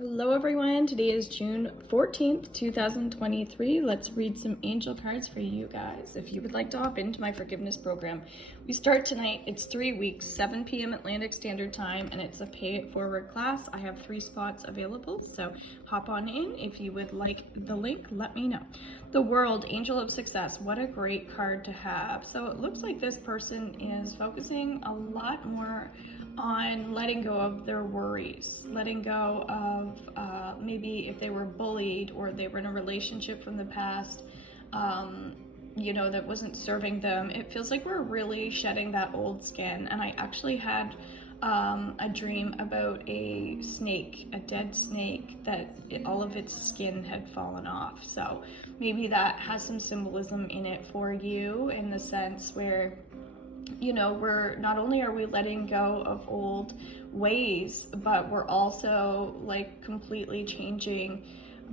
Hello everyone, today is June 14th, 2023. Let's read some angel cards for you guys. If you would like to hop into my forgiveness program, we start tonight. It's 3 weeks, 7 p.m. Atlantic Standard Time, and it's a pay it forward class. I have 3 spots available, so hop on in. If you would like the link, let me know. The World, Angel of Success. What a great card to have. So it looks like this person is focusing a lot more on letting go of their worries, letting go of maybe if they were bullied or they were in a relationship from the past, that wasn't serving them. It feels like we're really shedding that old skin. And I actually had a dream about a snake, a dead snake, that all of its skin had fallen off. So maybe that has some symbolism in it for you, in the sense where we're not only are we letting go of old ways, but we're also like completely changing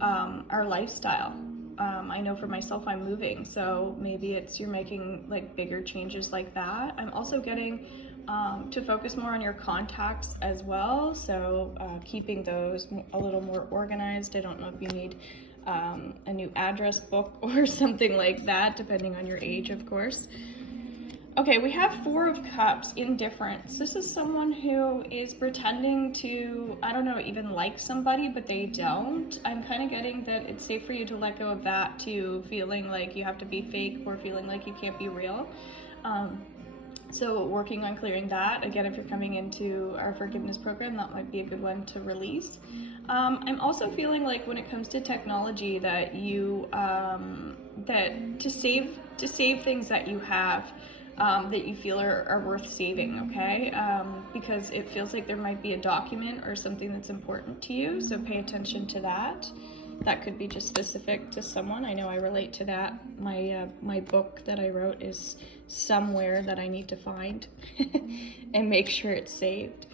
our lifestyle. I know for myself, I'm moving, so maybe it's you're making like bigger changes like that. I'm also getting to focus more on your contacts as well, so keeping those a little more organized. I don't know if you need a new address book or something like that, depending on your age, of course. Okay, we have 4 of Cups, indifference. This is someone who is pretending to, I don't know, even like somebody, but they don't. I'm kind of getting that it's safe for you to let go of that, to feeling like you have to be fake or feeling like you can't be real. So working on clearing that. Again, if you're coming into our forgiveness program, that might be a good one to release. I'm also feeling like when it comes to technology that you, that to save things that you have, that you feel are worth saving, okay? Because it feels like there might be a document or something that's important to you, so pay attention to that. That could be just specific to someone. I know I relate to that. My book that I wrote is somewhere that I need to find and make sure it's saved.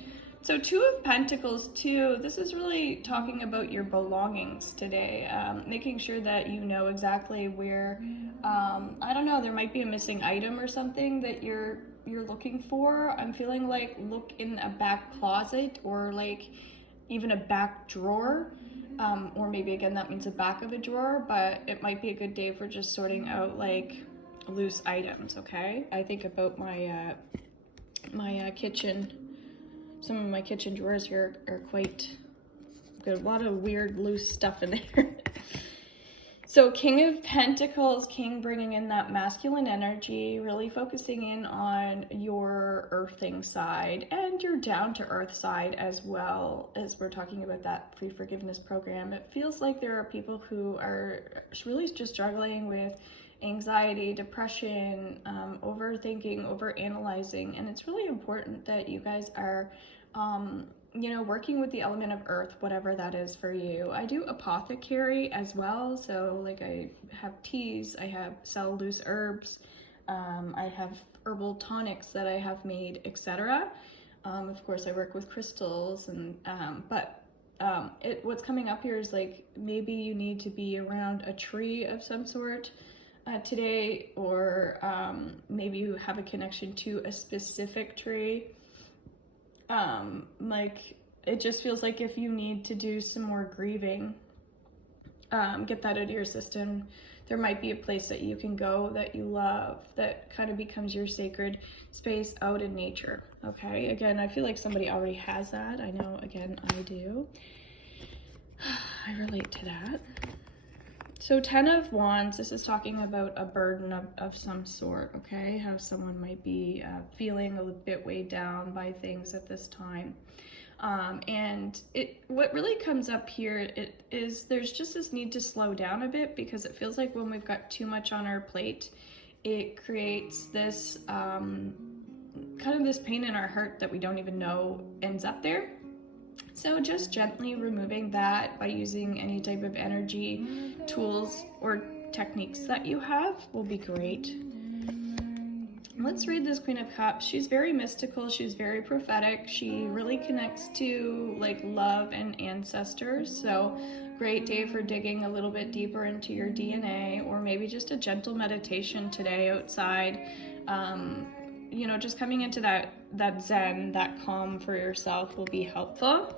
So 2 of Pentacles too, this is really talking about your belongings today, making sure that you know exactly where, I don't know, there might be a missing item or something that you're looking for. I'm feeling like look in a back closet or like even a back drawer, or maybe again that means the back of a drawer, but it might be a good day for just sorting out like loose items, okay? I think about my kitchen. Some of my kitchen drawers here are quite good. A lot of weird loose stuff in there. So King of Pentacles, King bringing in that masculine energy, really focusing in on your earthing side and your down to earth side as well, as we're talking about that free forgiveness program. It feels like there are people who are really just struggling with anxiety, depression, overthinking, overanalyzing, and it's really important that you guys are working with the element of earth, whatever that is for you. I do apothecary as well, so like I have teas, I sell loose herbs, I have herbal tonics that I have made, etc. Of course, I work with crystals, and what's coming up here is like maybe you need to be around a tree of some sort today, or maybe you have a connection to a specific tree. Like it just feels like if you need to do some more grieving, get that out of your system, there might be a place that you can go that you love, that kind of becomes your sacred space out in nature, okay? Again, I feel like somebody already has that. I know, again, I do. I relate to that. So 10 of Wands, this is talking about a burden of some sort, okay? How someone might be feeling a little bit weighed down by things at this time. And what really comes up here is there's just this need to slow down a bit, because it feels like when we've got too much on our plate, it creates this kind of this pain in our heart that we don't even know ends up there. So just gently removing that by using any type of energy tools or techniques that you have will be great. Let's read this Queen of Cups. She's very mystical. She's very prophetic. She really connects to like love and ancestors. So great day for digging a little bit deeper into your DNA, or maybe just a gentle meditation today outside. Just coming into that zen, that calm for yourself will be helpful.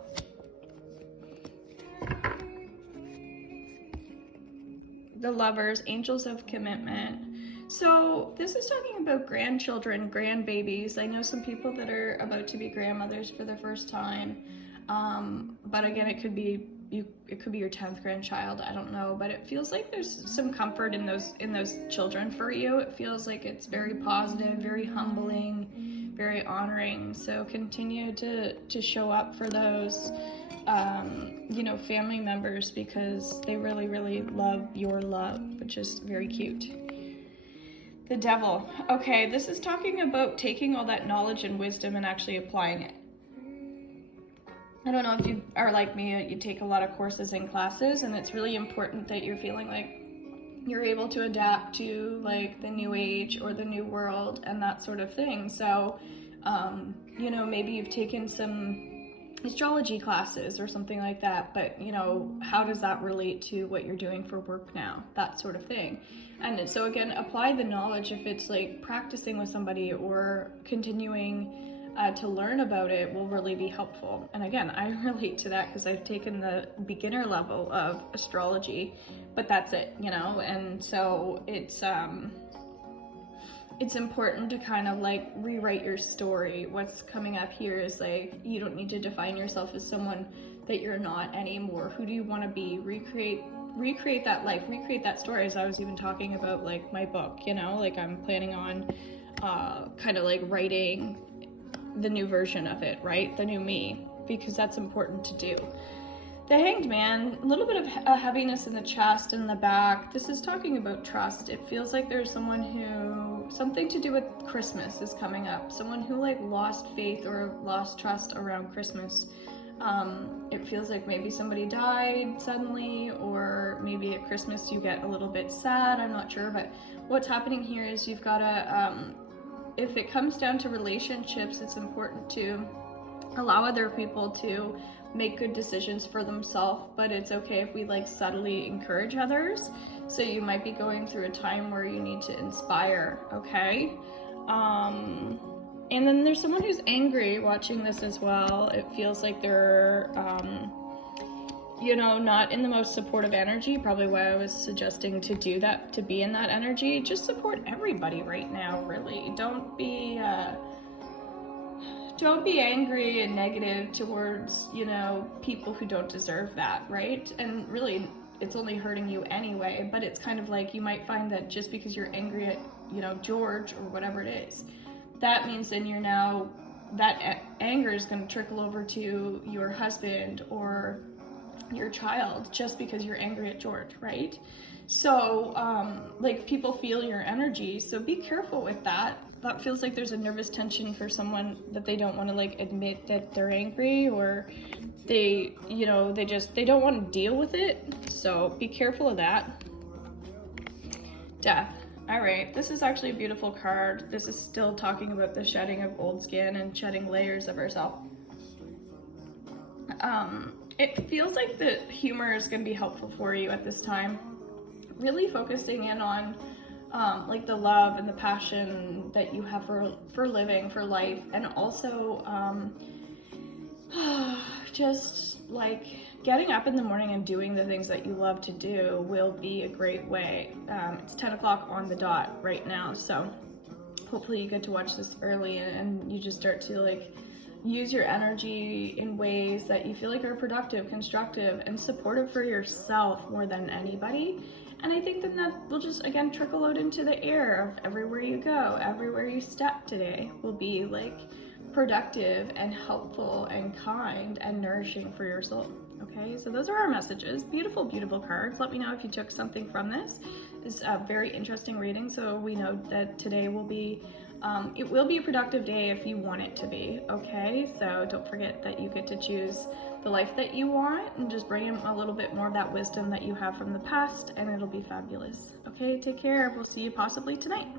the Lovers, Angels of Commitment. So this is talking about grandchildren, grandbabies. I know some people that are about to be grandmothers for the first time. But again, it could be your 10th grandchild, I don't know, but it feels like there's some comfort in those children for you. It feels like it's very positive, very humbling, very honoring. So continue to show up for those family members, because they really, really love your love, which is very cute. The Devil. Okay, this is talking about taking all that knowledge and wisdom and actually applying it. I don't know if you are like me, you take a lot of courses and classes, and it's really important that you're feeling like you're able to adapt to like the new age or the new world and that sort of thing. So, maybe you've taken some astrology classes or something like that, but how does that relate to what you're doing for work now? That sort of thing. And so again, apply the knowledge if it's like practicing with somebody or continuing to learn about it will really be helpful. And again, I relate to that because I've taken the beginner level of astrology, but that's it, and so it's important to kind of like rewrite your story. What's coming up here is like, you don't need to define yourself as someone that you're not anymore. Who do you want to be? Recreate that life, recreate that story. As I was even talking about like my book, like I'm planning on kind of like writing the new version of it, right? The new me, because that's important to do. The Hanged Man, a little bit of a heaviness in the chest and the back. This is talking about trust. It feels like there's something to do with Christmas is coming up. Someone who like lost faith or lost trust around Christmas. It feels like maybe somebody died suddenly, or maybe at Christmas you get a little bit sad. I'm not sure, but what's happening here is you've got to, if it comes down to relationships, it's important to allow other people to make good decisions for themselves, but it's okay if we like subtly encourage others. So you might be going through a time where you need to inspire, okay? And then there's someone who's angry watching this as well. It feels like they're, not in the most supportive energy, probably why I was suggesting to do that, to be in that energy. Just support everybody right now, really. Don't be angry and negative towards, people who don't deserve that, right? And really, it's only hurting you anyway, but it's kind of like you might find that just because you're angry at, George or whatever it is, that means then that anger is going to trickle over to your husband or your child just because you're angry at George, right? So, people feel your energy, so be careful with that. That feels like there's a nervous tension for someone that they don't want to admit that they're angry, or they don't want to deal with it. So be careful of that. Death. All right, this is actually a beautiful card. This is still talking about the shedding of old skin and shedding layers of ourselves. It feels like the humor is going to be helpful for you at this time. Really focusing in on the love and the passion that you have for living, for life, and also just getting up in the morning and doing the things that you love to do will be a great way. It's 10 o'clock on the dot right now, so hopefully you get to watch this early and you just start to use your energy in ways that you feel like are productive, constructive, and supportive for yourself more than anybody. And I think then that will just, again, trickle out into the air of everywhere you go, everywhere you step today will be productive and helpful and kind and nourishing for your soul. Okay, so those are our messages. Beautiful, beautiful cards. Let me know if you took something from this. It's a very interesting reading, so we know that today will be, it will be a productive day if you want it to be, okay? So don't forget that you get to choose the life that you want and just bring in a little bit more of that wisdom that you have from the past, and it'll be fabulous. Okay, take care. We'll see you possibly tonight.